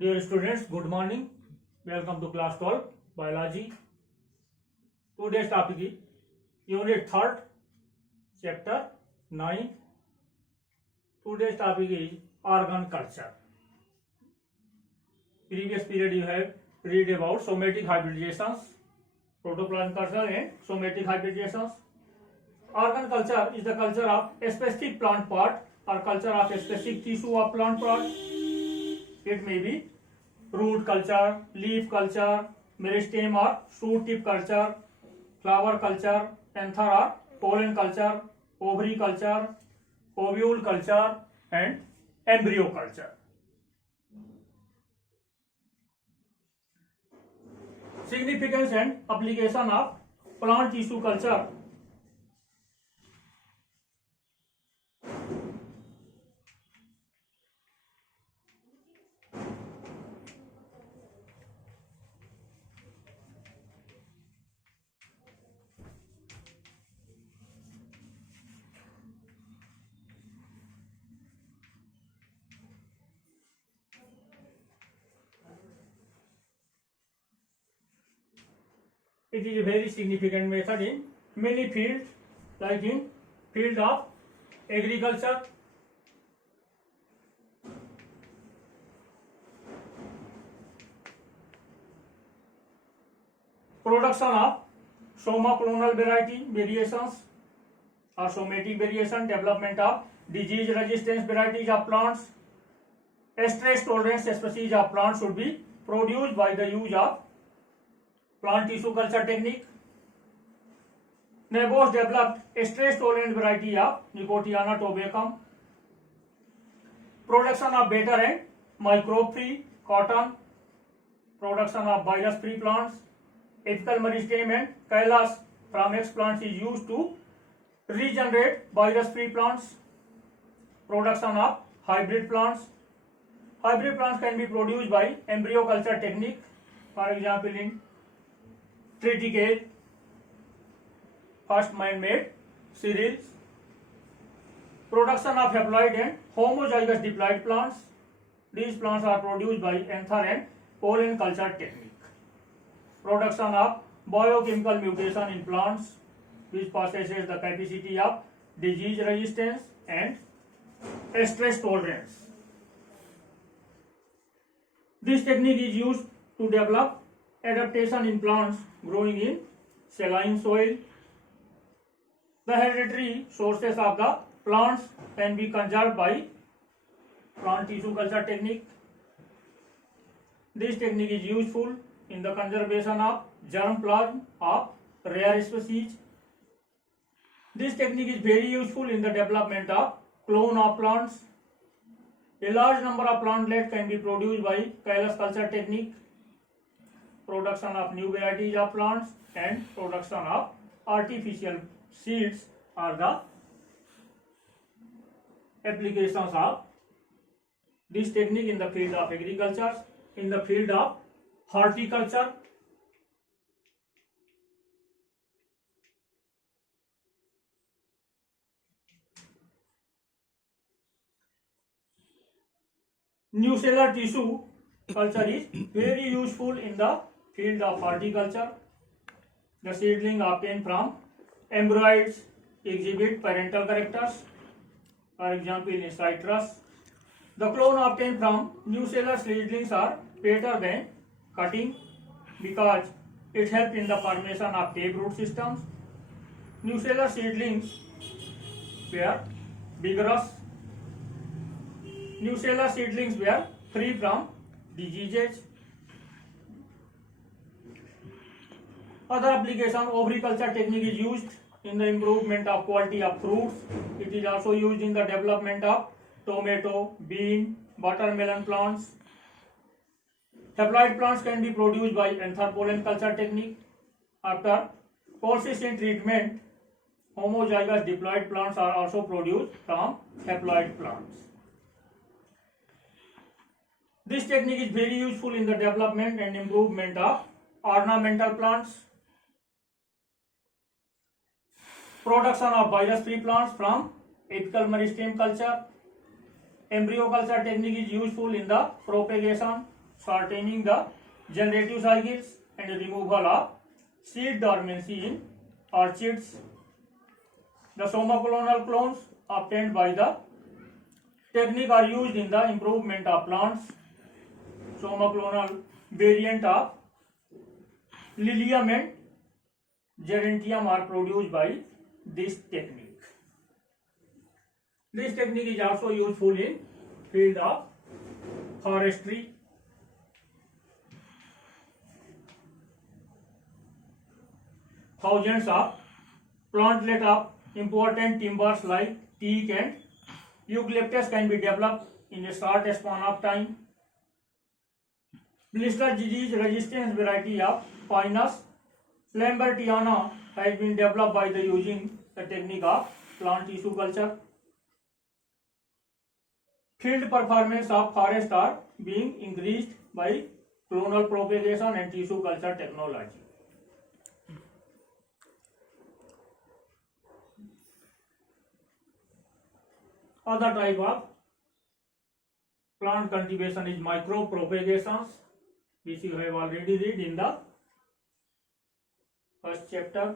Dear students, good morning. Welcome to class 12 biology. Today's topic is unit 3rd, chapter 9. Today's topic is organ culture. Previous period you have read about somatic hybridizations, protoplasm culture and somatic hybridizations. Organ culture is the culture of a specific plant part or culture of a specific tissue of plant part. It may be root culture, leaf culture, meristem or shoot tip culture, flower culture, anther or pollen culture, ovary culture, ovule culture and embryo culture. Significance and application of plant tissue culture. It is a very significant method in many fields, like in field of agriculture, production of soma-clonal variety variations or somatic variation, development of disease resistance varieties of plants, stress tolerance species of plants should be produced by the use of plant tissue culture technique. Nabors developed a stress tolerant variety of Nicotiana tabacum. Production of better and microbe free cotton. Production of virus free plants. Apical meristem and calyx from X plants is used to regenerate virus free plants. Production of hybrid plants. Hybrid plants can be produced by embryo culture technique, for example in triticale, first man-made cereals. Production of haploid and homozygous diploid plants. These plants are produced by anther and pollen culture technique. Production of biochemical mutation in plants, which possesses the capacity of disease resistance and stress tolerance. This technique is used to develop adaptation in plants growing in saline soil. The hereditary sources of the plants can be conserved by plant tissue culture technique. This technique is useful in the conservation of germplasm of rare species. This technique is very useful in the development of clone of plants. A large number of plantlets can be produced by calyx culture technique. Production of new varieties of plants and production of artificial seeds are the applications of this technique in the field of agriculture. In the field of horticulture, nucellar tissue culture is very useful in the field of horticulture. The seedling obtained from embryos exhibit parental characters, for example in citrus. The clone obtained from nucellar seedlings are better than cutting because it helps in the formation of taproot systems. Nucellar seedlings were vigorous. Nucellar seedlings were free from diseases. Other application, ovary culture technique is used in the improvement of quality of fruits. It is also used in the development of tomato, bean, watermelon plants. Haploid plants can be produced by anther pollen culture technique. After persistent treatment, homozygous diploid plants are also produced from haploid plants. This technique is very useful in the development and improvement of ornamental plants. Production of virus free plants from apical meristem culture. Embryo culture technique is useful in the propagation shortening the generative cycles and removal of seed dormancy in orchids. The somaclonal clones obtained by the technique are used in the improvement of plants. Somaclonal variant of Lilium and Gerantium are produced by this technique. This technique is also useful in field of forestry. Thousands of plantlet of important timbers like teak and eucalyptus can be developed in a short span of time. Blister disease resistance variety of Pinus lambertiana has been developed by the using the technique of plant tissue culture. Field performance of forest are being increased by clonal propagation and tissue culture technology. Other type of plant cultivation is micro propagations, which you have already read in the first chapter.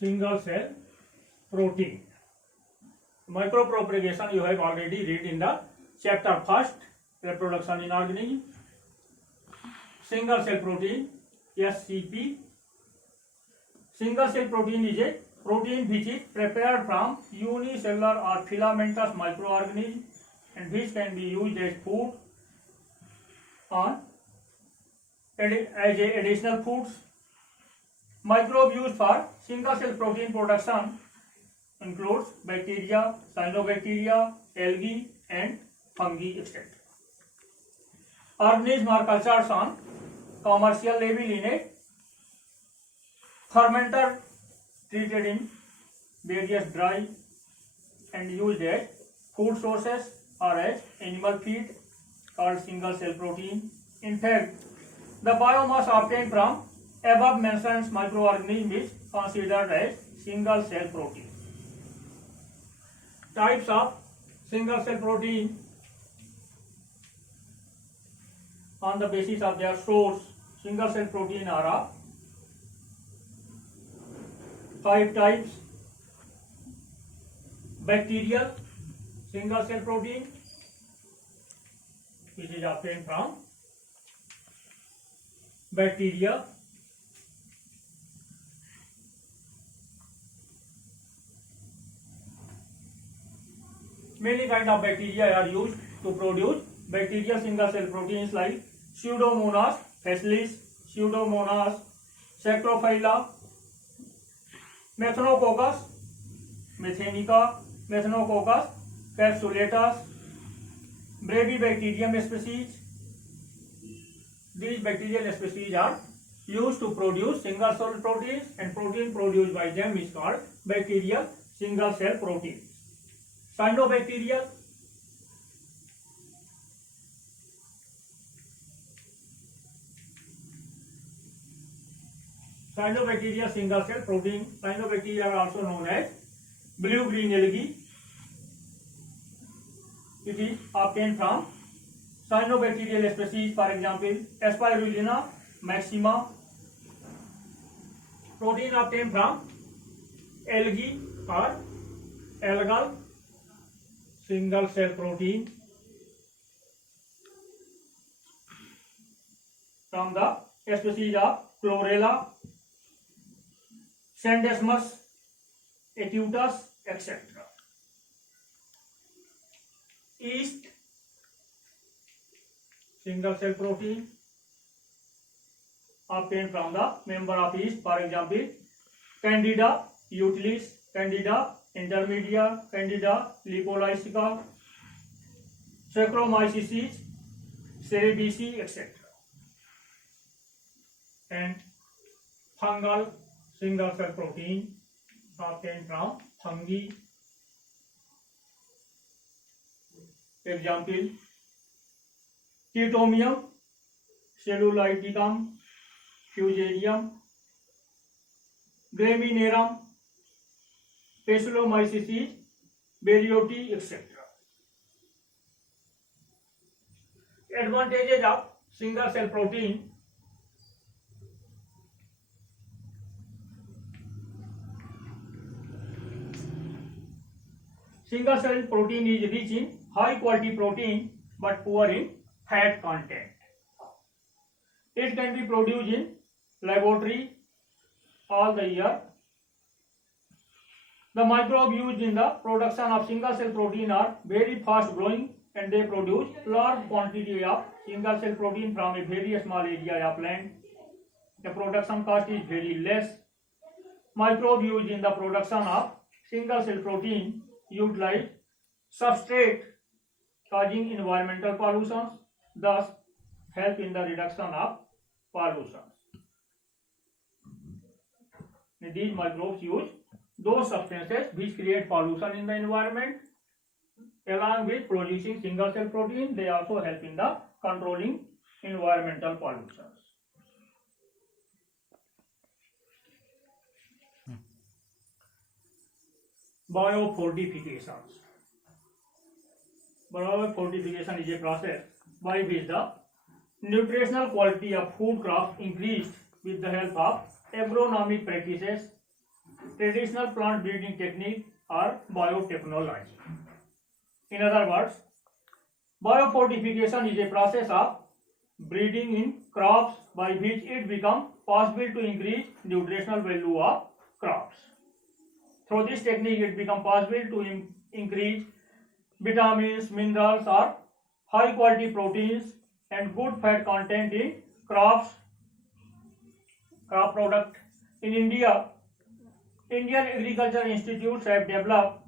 Single cell protein. Micropropagation you have already read in the chapter first, reproduction in organism. Single cell protein, SCP. Single cell protein is a protein which is prepared from unicellular or filamentous microorganism and which can be used as food on as a additional foods. Microbe used for single cell protein production includes bacteria, cyanobacteria, algae and fungi, etc. Organisms are cultured on commercial level in a fermenter treated in various dry and used as food sources or as animal feed called single cell protein. In fact, the biomass obtained from above mentioned microorganism is considered as single cell protein. Types of single cell protein on the basis of their source. Single cell protein are of 5 types. Bacterial single cell protein, which is obtained from bacteria. Many kinds of bacteria are used to produce bacterial single cell proteins like Pseudomonas facilis, Pseudomonas saccharophylla, Methanococcus methanica, Methanococcus capsulatus, Brevibacterium species. These bacterial species are used to produce single cell proteins, and protein produced by them is called bacterial single cell protein. Cyanobacteria, Cyanobacteria single cell protein. Cyanobacteria are also known as blue-green algae. It is obtained from cyanobacterial species, for example, Spirulina maxima. Protein obtained from algae or algal single cell protein from the species of Chlorella, Sandesmus, acutus, etc. Yeast, single cell protein obtained from the member of yeast, for example, Candida utilis, Candida intermedia, Candida lipolysica, Saccharomyces cerevisiae, etc. And fungal single cell protein obtained from fungi, example, Chaetomium, Celluloidicum, Fusarium, Graminerum, Paecilomyces, Beriote, etc. Advantages of single cell protein. Single cell protein is rich in high quality protein but poor in fat content. It can be produced in laboratory all the year. The microbes used in the production of single cell protein are very fast growing and they produce large quantity of single cell protein from a very small area of land. The production cost is very less. Microbes used in the production of single cell protein utilize substrate causing environmental pollutions, thus help in the reduction of pollution. These microbes use those substances which create pollution in the environment. Along with producing single cell protein, they also help in the controlling environmental pollutions. Biofortifications. Biofortification is a process by which the nutritional quality of food crops increased with the help of agronomic practices, traditional plant breeding technique, or biotechnology. In other words, biofortification is a process of breeding in crops by which it becomes possible to increase nutritional value of crops. Through this technique, it becomes possible to increase vitamins, minerals, or high quality proteins and good fat content in crop product. In India, Indian agriculture institutes have developed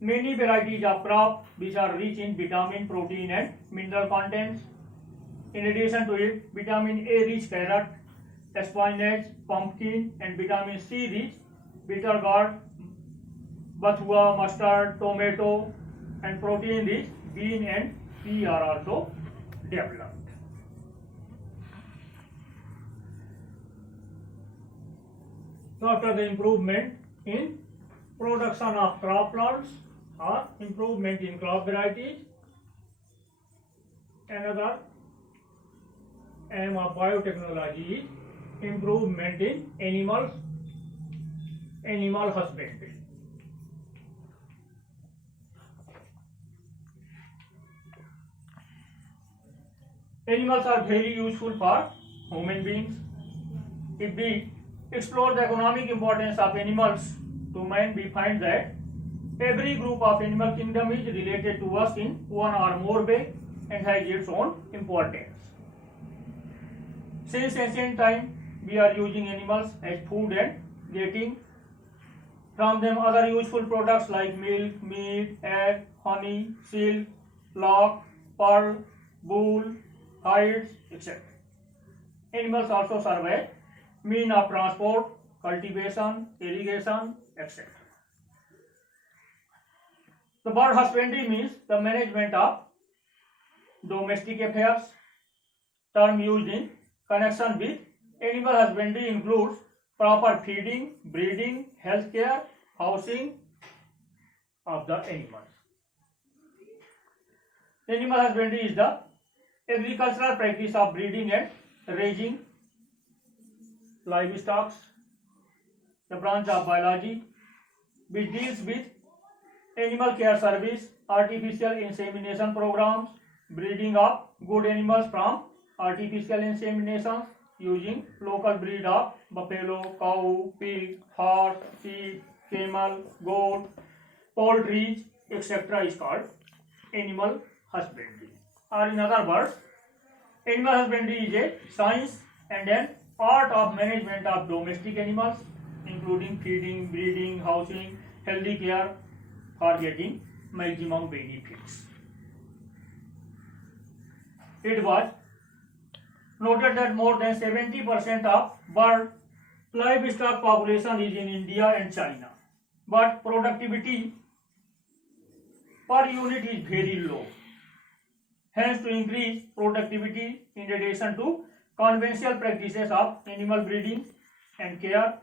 many varieties of crops which are rich in vitamin, protein, and mineral contents. In addition to it, vitamin A rich carrot, spinach, pumpkin, and vitamin C rich bitter gourd, bathua, mustard, tomato, and protein rich bean and pea are also developed. So after the improvement in production of crop plants or improvement in crop varieties, another aim of biotechnology is improvement in animal husbandry. Animals are very useful for human beings. If we explore the economic importance of animals to man, we find that every group of animal kingdom is related to us in one or more way and has its own importance. Since ancient time, we are using animals as food and getting from them other useful products like milk, meat, egg, honey, silk, lock, pearl, wool, hides, etc. Animals also serve as means of transport, cultivation, irrigation, etc. The bird husbandry means the management of domestic affairs. Term used in connection with animal husbandry includes proper feeding, breeding, health care, housing of the animals. Animal husbandry is the agricultural practice of breeding and raising livestock. The branch of biology which deals with animal care service, artificial insemination programs, breeding of good animals from artificial insemination using local breed of buffalo, cow, pig, horse, sheep, camel, goat, poultry, etc. is called animal husbandry. Or in other words, animal husbandry is a science and an art of management of domestic animals, including feeding, breeding, housing, healthy care for getting maximum benefits. It was noted that more than 70% of world livestock population is in India and China, but productivity per unit is very low. Hence, to increase productivity in addition to conventional practices of animal breeding and care,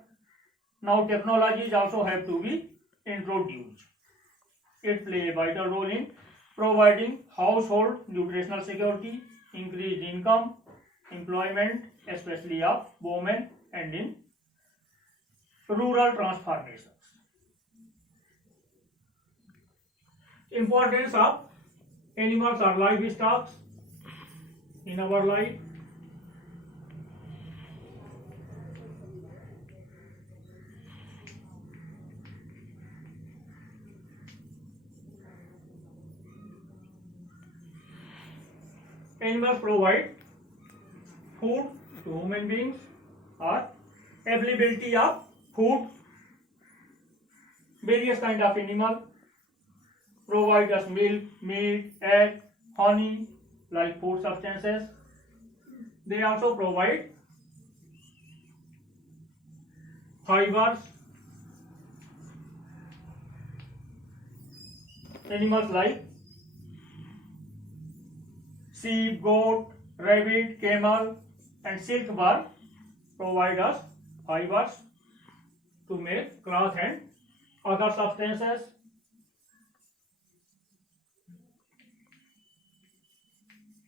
now technologies also have to be introduced. It plays a vital role in providing household nutritional security, increased income, employment, especially of women, and in rural transformations. Importance of animals or livestock in our life. Animals provide food to human beings or availability of food. Various kind of animal provide us milk, meat, egg, honey, like food substances. They also provide fibers. Animals like sheep, goat, rabbit, camel, and silk worm provide us fibers to make cloth and other substances.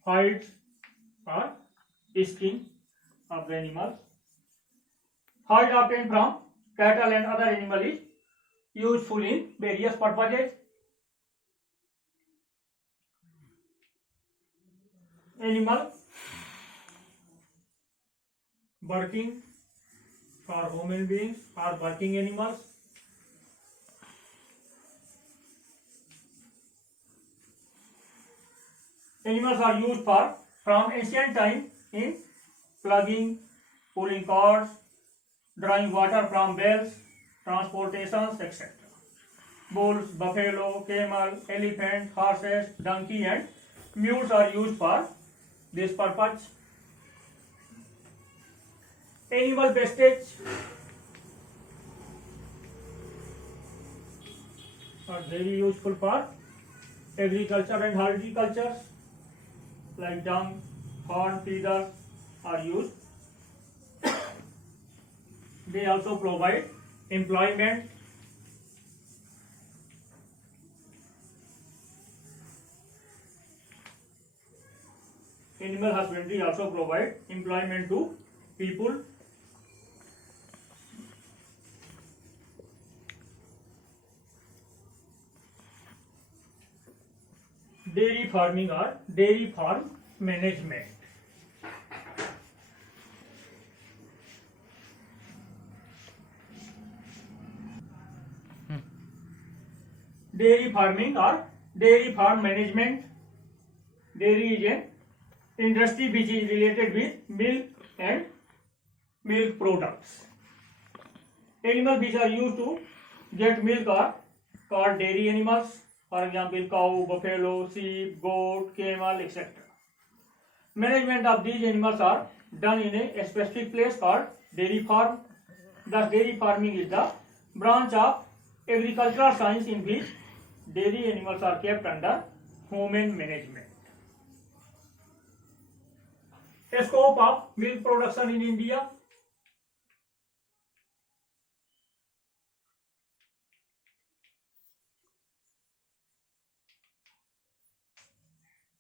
Hides or skin of the animals. Hide obtained from cattle and other animals is useful in various purposes. Animal working for human beings or working animals. Animals are used from ancient time in plugging, pulling cords, drawing water from wells, transportations, etc. Bulls, buffalo, camel, elephant, horses, donkey, and mules are used for this purpose. Animal wastage are very useful for agriculture and horticulture, like dung, corn, feeders are used. They also provide employment. Animal husbandry also provide employment to people. Dairy farming or dairy farm management. Dairy farming or dairy farm management. Dairy is an industry which is related with milk and milk products. Animals which are used to get milk are called dairy animals. For example, cow, buffalo, sheep, goat, camel, etc. Management of these animals are done in a specific place called dairy farm. Thus, dairy farming is the branch of agricultural science in which dairy animals are kept under human management. A scope of milk production in India.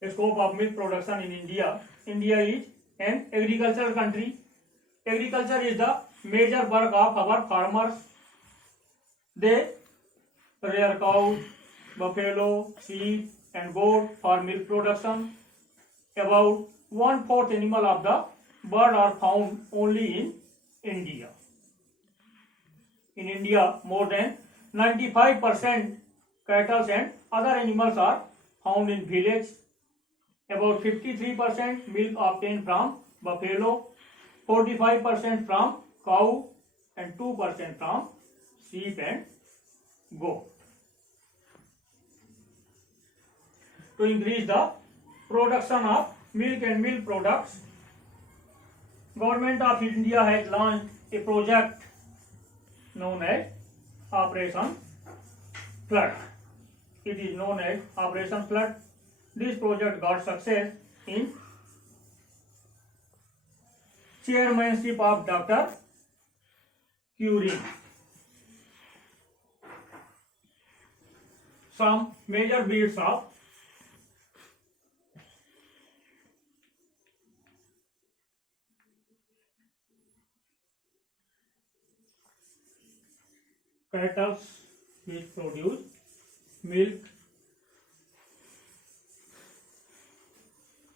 Scope of milk production in India. India is an agricultural country. Agriculture is the major work of our farmers. They rear cows, buffalo, sheep, and goat for milk production. About 1/4 animal of the bird are found only in India. In India, more than 95% cattle and other animals are found in village. About 53% milk obtained from buffalo, 45% from cow, and 2% from sheep and goat. To increase the production of milk and milk products, Government of India has launched a project known as Operation Flood. It is known as Operation Flood. This project got success in chairmanship of Dr. Curie. Some major breeds of cattle which produce milk.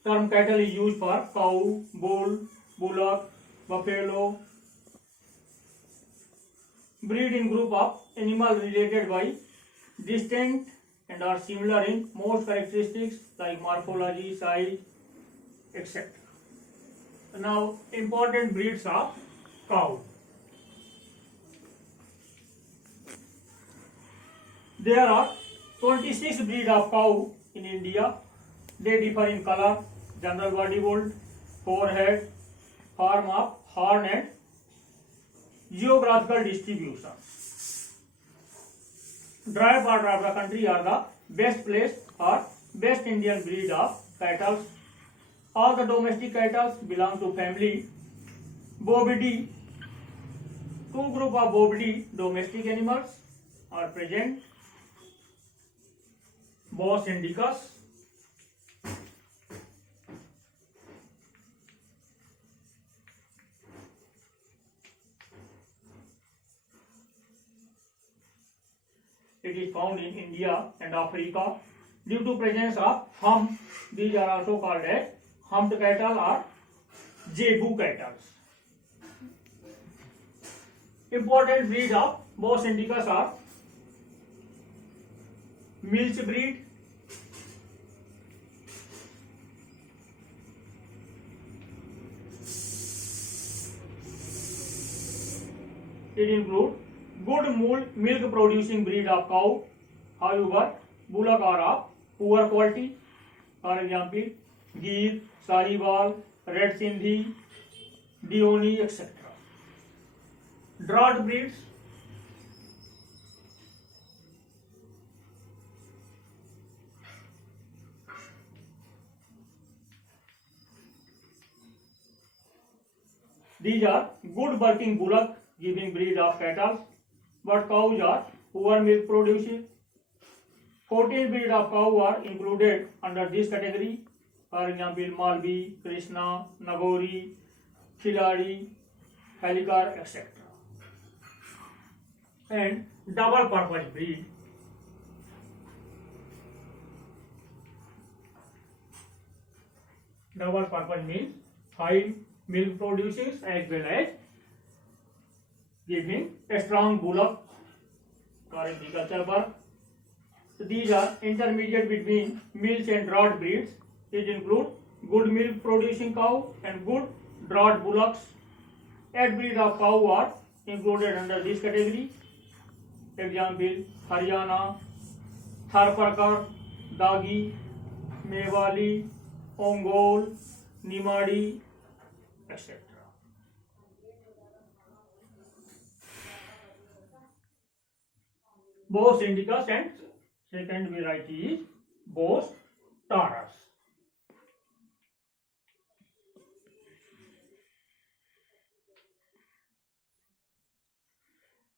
Term cattle is used for cow, bull, bullock, buffalo. Breed in group of animal related by distinct and are similar in most characteristics like morphology, size, etc. Now, important breeds of cow. There are 26 breeds of cow in India. They differ in color, general body build, forehead, form of horn, and geographical distribution. Dry part of the country are the best place or best Indian breed of cattle. All the domestic cattle belong to family Bovidae. Two group of Bovidae domestic animals are present. Bos indicus, it is found in India and Africa. Due to presence of hump, these are also called as humped cattle or zebu cattle. Important breed of Bos indicus are Milch breed, it includes good milk producing breed of cow. However, bullock are of poor quality. For example, Gir, Sahiwal, Red Sindhi, Dioni, etc. Draught breeds. These are good working bullock giving breed of cattle, but cows are poor milk producing. 14 breed of cow are included under this category. For example, Malvi, Krishna, Nagori, Khiladi, Halikar, etc. And double purpose breed. Double purpose means high milk producing as well as giving a strong bullock for agriculture work. So these are intermediate between milch and draught breeds. It include good milk producing cow and good draught bullocks. 8 breed of cow are included under this category. Example: Haryana, Tharparkar, Dagi, Mewali, Ongole, Nimadi, etc. Bos indicus and second variety is Bos taurus.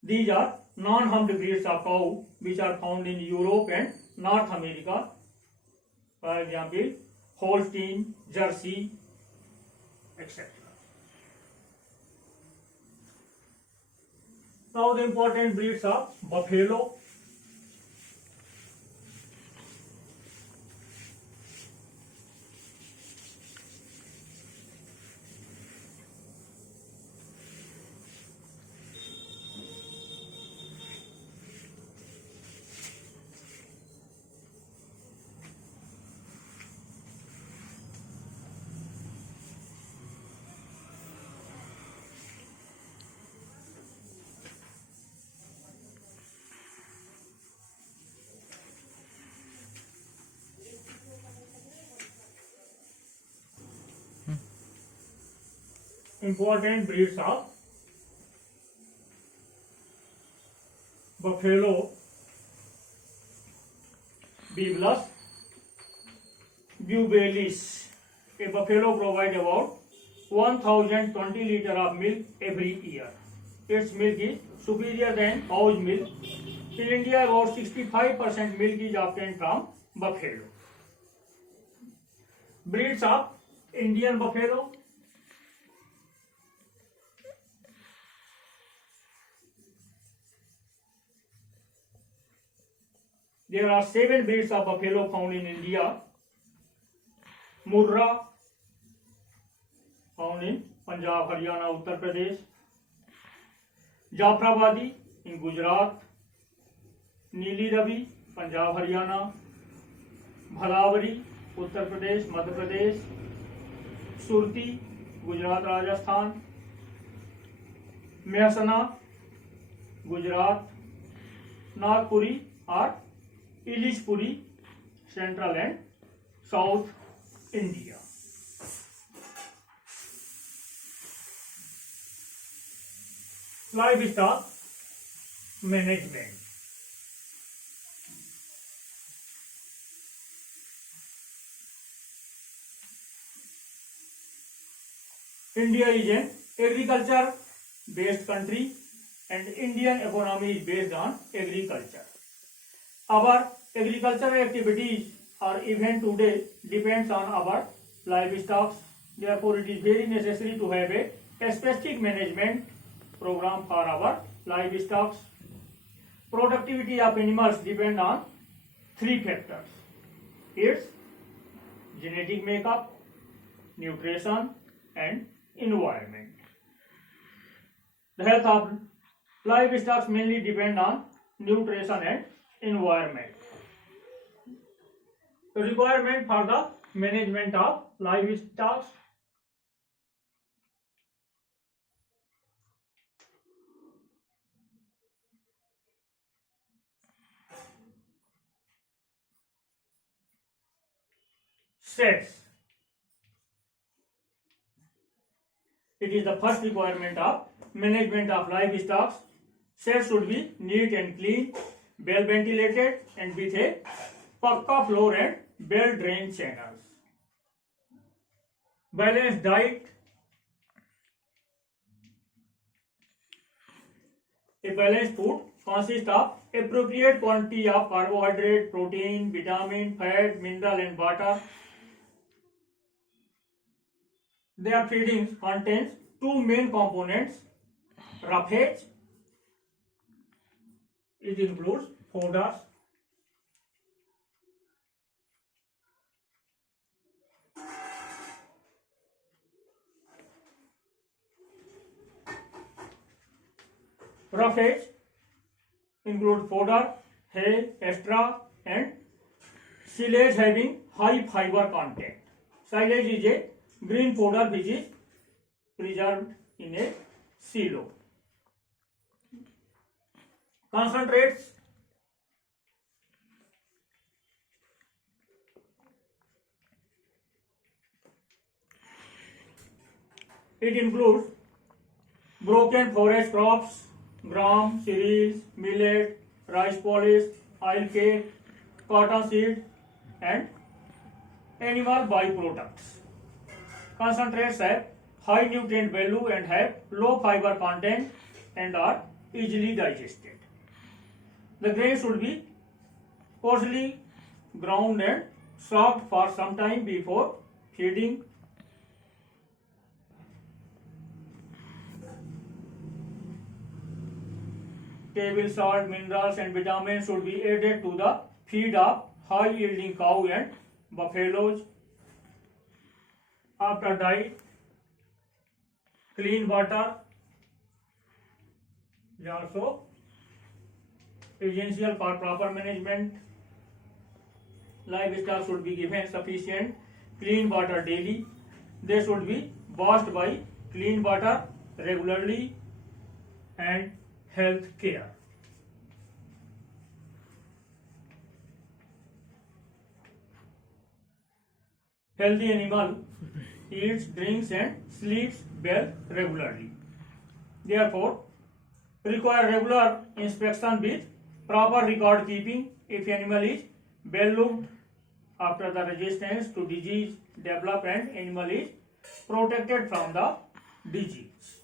These are non-humped breeds of cow which are found in Europe and North America. For example, Holstein, Jersey, etc. Now the important breeds of buffalo. Important breeds of buffalo: Bibulus bubalis. A buffalo provides about 1020 liters of milk every year. Its milk is superior than cow's milk. In India, about 65% milk is obtained from buffalo. Breeds of Indian buffalo: there are 7 breeds of buffalo found in India. Murra, found in Punjab, Haryana, Uttar Pradesh. Jafrabadi in Gujarat. Neeli Ravi, Punjab, Haryana. Bhadavri, Uttar Pradesh, Madhya Pradesh. Surti, Gujarat, Rajasthan. Mehsana, Gujarat. Nagpuri or Ilishpuri, Central and South India. Livestock management. India is an agriculture based country and Indian economy is based on agriculture. Our agricultural activities or even today depends on our livestock. Therefore, it is very necessary to have a specific management program for our livestock. Productivity of animals depend on 3 factors: its genetic makeup, nutrition, and environment. The health of livestock mainly depend on nutrition and environment. The requirement for the management of livestock: sheds. It is the first requirement of management of livestock. Sheds should be neat and clean, well ventilated, and with a pakka floor and well drained channels. Balanced diet. A balanced food consists of appropriate quantity of carbohydrate, protein, vitamin, fat, mineral, and water. Their feeding contains 2 main components: roughage. It includes fodder, roughage include fodder, hay, extra, and silage having high fiber content. Silage is a green fodder which is preserved in a silo. Concentrates. It includes broken forage crops, gram, cereals, millet, rice polish, oil cake, cotton seed, and animal byproducts. Concentrates have high nutrient value and have low fiber content and are easily digested. The grain should be coarsely ground and soaked for some time before feeding. Table salt, minerals and vitamins should be added to the feed of high yielding cow and buffaloes. After diet, clean water is also essential for proper management. Livestock should be given sufficient clean water daily. They should be washed by clean water regularly and health care. Healthy animal eats, drinks and sleeps well regularly. Therefore, require regular inspection with proper record keeping. If animal is well looked after, the resistance to disease develop and animal is protected from the disease.